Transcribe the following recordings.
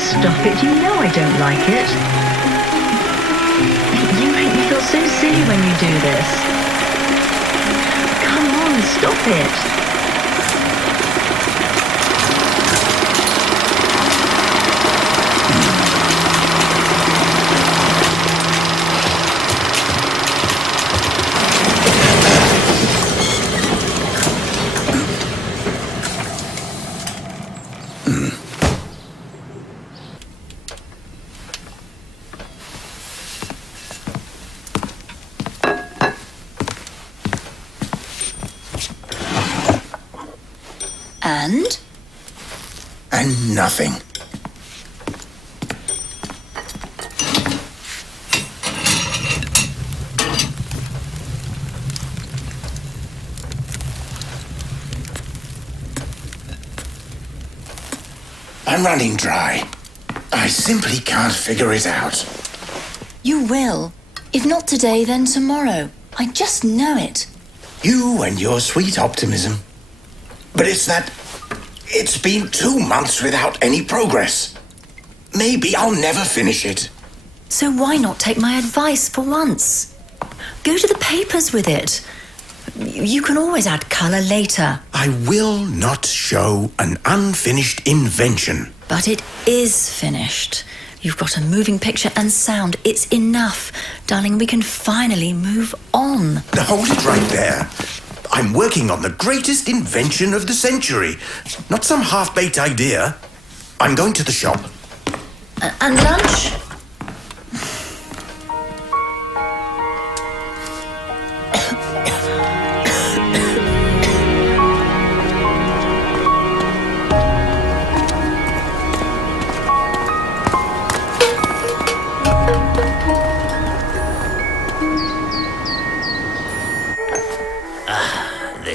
stop it. You know I don't like it. You make me feel so silly when you do this. Come on, stop it. And nothing. I'm running dry. I simply can't figure it out. You will. If not today, then tomorrow. I just know it. You and your sweet optimism. But it's been 2 months without any progress. Maybe I'll never finish it. So why not take my advice for once? Go to the papers with it. You can always add colour later. I will not show an unfinished invention. But it is finished. You've got a moving picture and sound. It's enough. Darling, we can finally move on. Hold it right there. I'm working on the greatest invention of the century. Not some half-baked idea. I'm going to the shop. And lunch?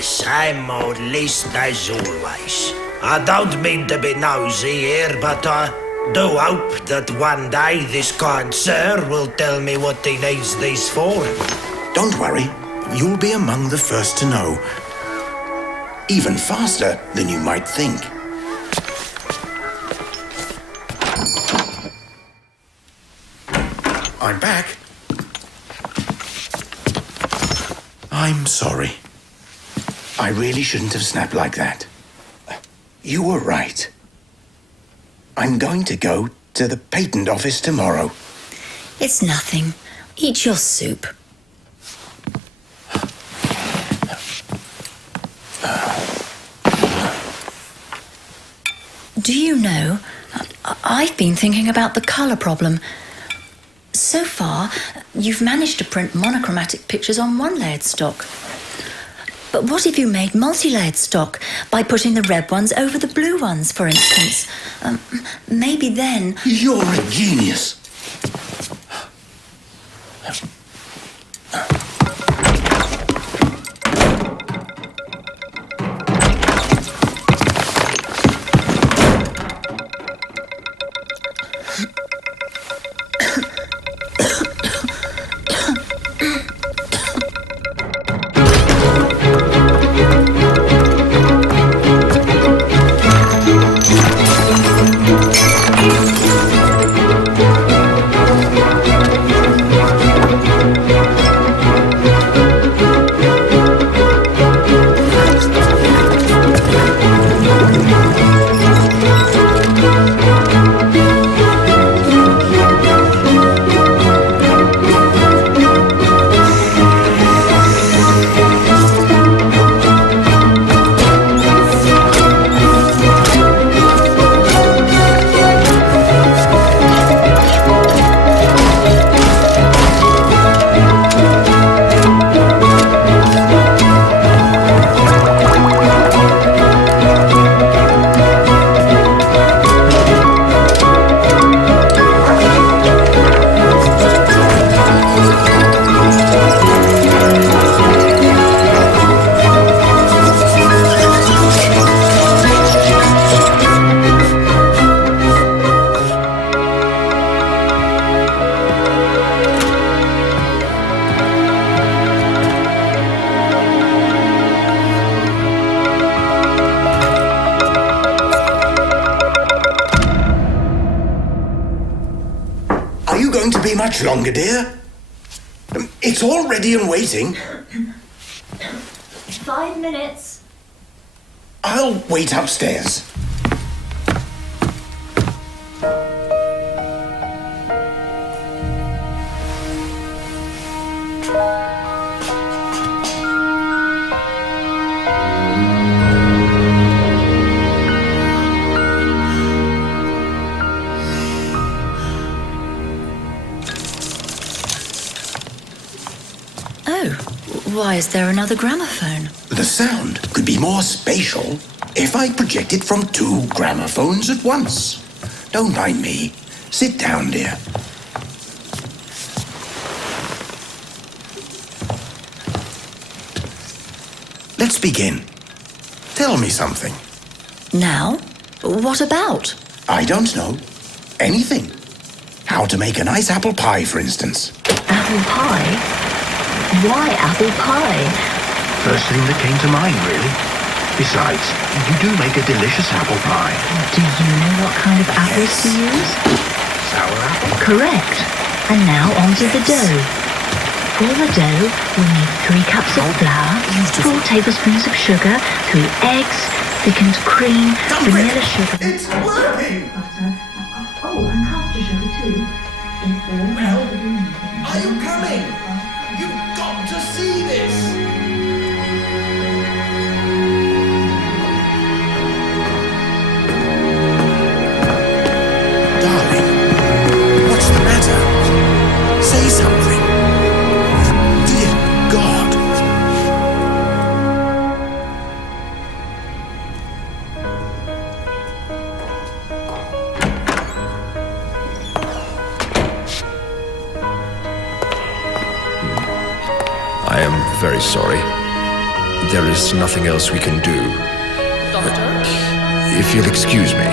Same old list as always. I don't mean to be nosy here, but I do hope that one day this kind sir will tell me what he needs these for. Don't worry, you'll be among the first to know. Even faster than you might think. I'm back. I'm sorry. I really shouldn't have snapped like that. You were right. I'm going to go to the patent office tomorrow. It's nothing. Eat your soup. Do you know, I've been thinking about the colour problem. So far, you've managed to print monochromatic pictures on one layered stock. But what if you made multi-layered stock by putting the red ones over the blue ones, for instance? Maybe then... You're a genius. much longer, dear. It's all ready and waiting. 5 minutes. I'll wait upstairs. Oh, why is there another gramophone? The sound could be more spatial if I project it from 2 gramophones at once. Don't mind me. Sit down, dear. Let's begin. Tell me something. Now? What about? I don't know. Anything. How to make a nice apple pie, for instance. Apple pie? Why apple pie? First thing that came to mind, really. Besides, you do make a delicious apple pie. Do you know what kind of apples to use? Sour apple? Correct. And now onto the dough. For the dough, we need 3 cups of flour, 4 tablespoons of sugar, 3 eggs, thickened cream, vanilla sugar. It's working! Butter. Oh, and caster sugar too. Well, are you coming? You've got to see this! Darling, what's the matter? Say something. Dear God. I am very sorry. There is nothing else we can do. If you'll excuse me.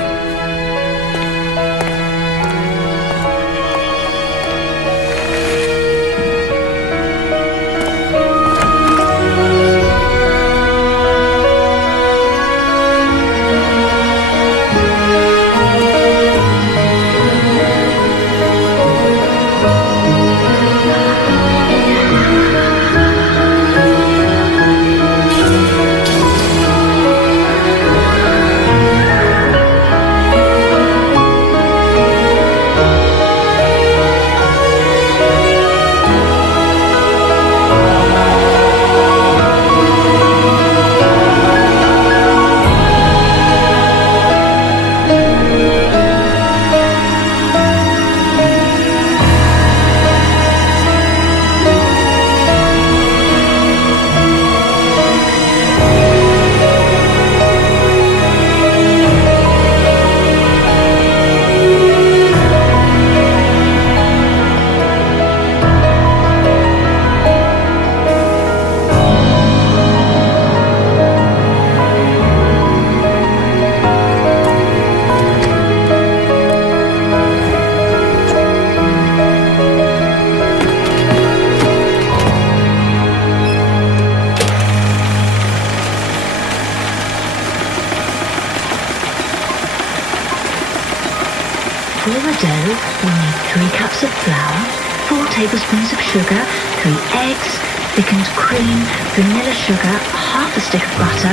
For the dough, we need 3 cups of flour, 4 tablespoons of sugar, 3 eggs, thickened cream, vanilla sugar, half a stick of butter,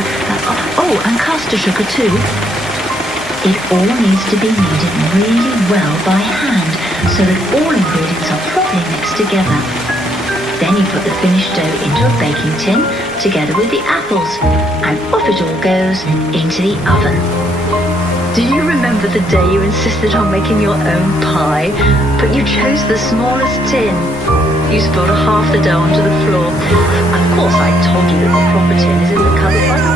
and caster sugar too. It all needs to be kneaded really well by hand so that all ingredients are properly mixed together. Then you put the finished dough into a baking tin together with the apples, and off it all goes into the oven. Do you remember the day you insisted on making your own pie, but you chose the smallest tin? You spilled half the dough onto the floor. Of course, I told you that the proper tin is in the cupboard by the